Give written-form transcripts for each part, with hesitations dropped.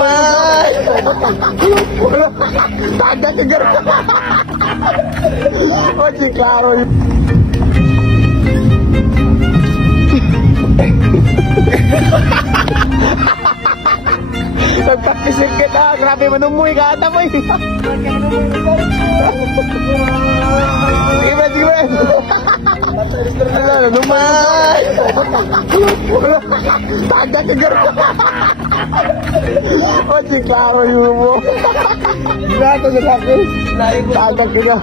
May! Tanda ka gano'n! O, si Carol! Nagpapisip kita! Grabe manumuy ka ata mo eh! Iba, iba! Numay! Tanda ka gano'n! O, si Carol yung mo! Gato na laki! Tanda ka na!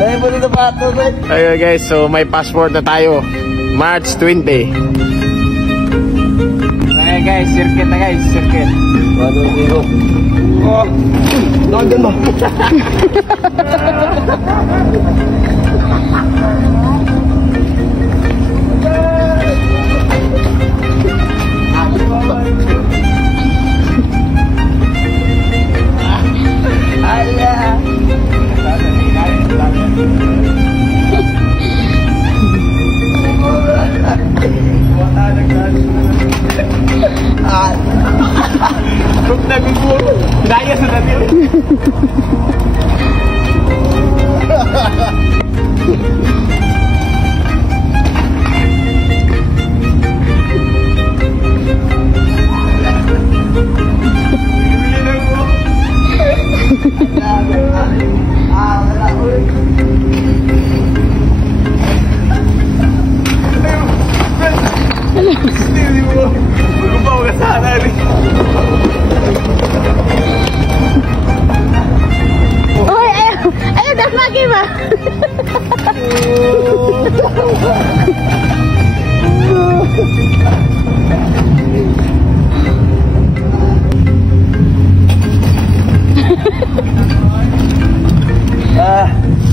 Dahil mo dito pato, eh! Ayun guys, so may passport na tayo. March 20. Ayan guys, circuit na guys, circuit. Oh, nandun mo. Daya sa natin.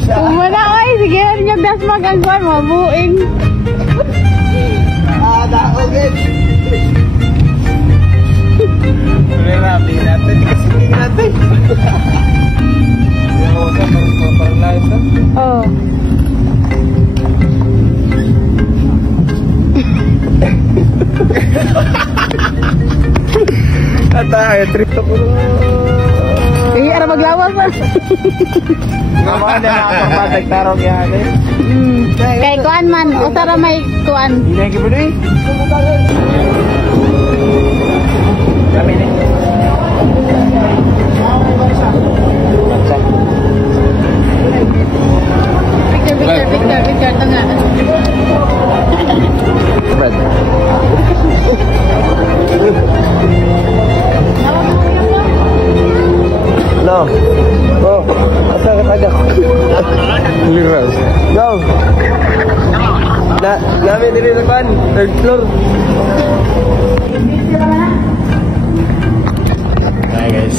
Kumana oy, sige rin yung das magangguan, mabuing. Daogin. Rapi natin, kasi natin. Oh. Atay, trip to puro. Iya ara maglawas man. Naman na nakapatag tarong yan eh. Kay kuan man, usara may kuan. Hindi ka pwede. Kami ni. Picture tengah. Brad. No. Oh, asa ka tagak. Liras. Go. Namin diri sa pan, third floor. Hi guys.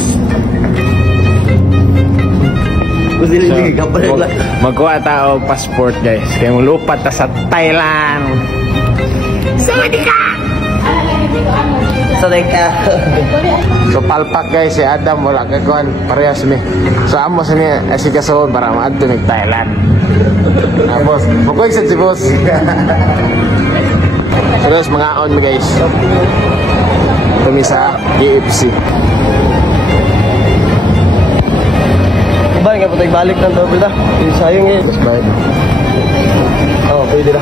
So, magkuha tao passport guys. Kaya mo lupat ta sa Thailand. Sawadee ka! So palpak guys, si Adam wala kagawin parehas mi. So amo sa niya si kasawon para maadto ni Thailand. Boss, magkuha sa si boss. Terus mga on mi guys. Kami sa KFC. Ba nga patay balik ng double da. Sayang eh. Bye. Oh, pwede na.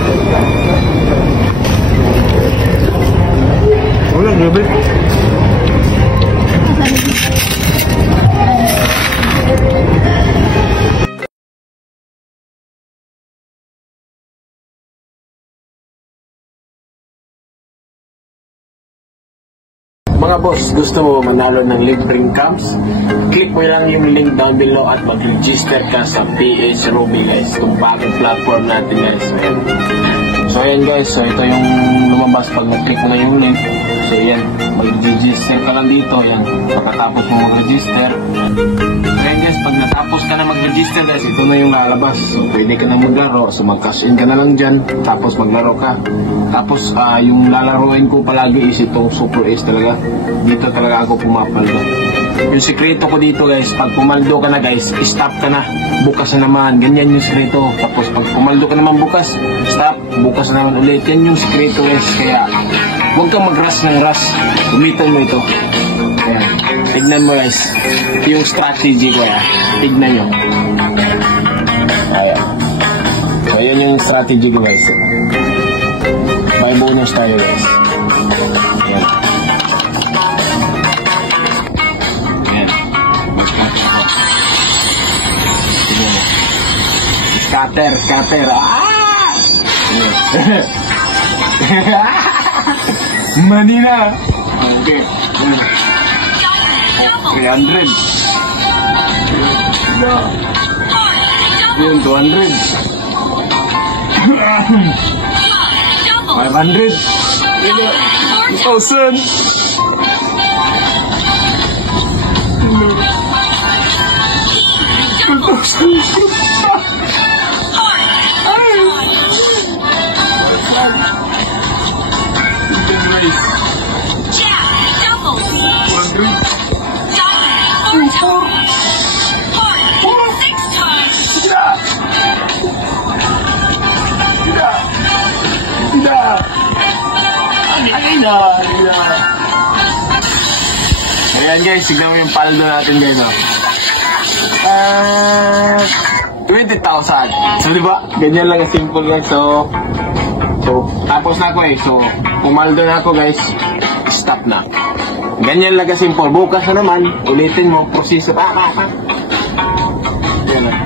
Wala, grabe. Mga boss, gusto mo manalo ng libreng camps? Click mo lang yung link down below at mag-register ka sa PH Ruby guys. Itong bagong platform natin guys. So ayan guys, so ito yung lumabas pag nag-click mo na yung link. So ayan, mag-register ka lang dito. Ayan, pagkatapos mo mag-register. So ayan guys, pag natapos ka na mag-register guys, ito na yung lalabas. So pwede ka na maglaro. So mag-cash in ka na lang dyan. Tapos maglaro ka. Tapos yung lalaroin ko palagi is itong Super Ace talaga. Dito talaga ako pumapaldo. Yung sekreto ko dito guys, pag pumaldo ka na guys, stop ka na. Bukas na naman. Ganyan yung sekreto. Tapos pag pumaldo ka naman bukas, stop. Bukas na naman ulit. Yan yung sekreto guys. Kaya huwag kang mag-rush ng rush. Gumitan mo ito. Ayan. Tignan mo guys. Yung strategy ko ya. Tignan nyo. Ayan. So, yun yung strategy ko guys. May bonus tayo guys. Ayan. Ayan. Tignan mo. Scatter. Ah! Manila. Okay. 300. Yun, 200. 500. 2,000. Ayan guys, tignan mo yung paldo natin guys. 20,000. So diba, ganyan lang simple lang. So tapos na ako eh. So pumaldo na ako guys. Stop na. Ganyan lang simple. Bukas na naman, ulitin mo, proseso. Yan na.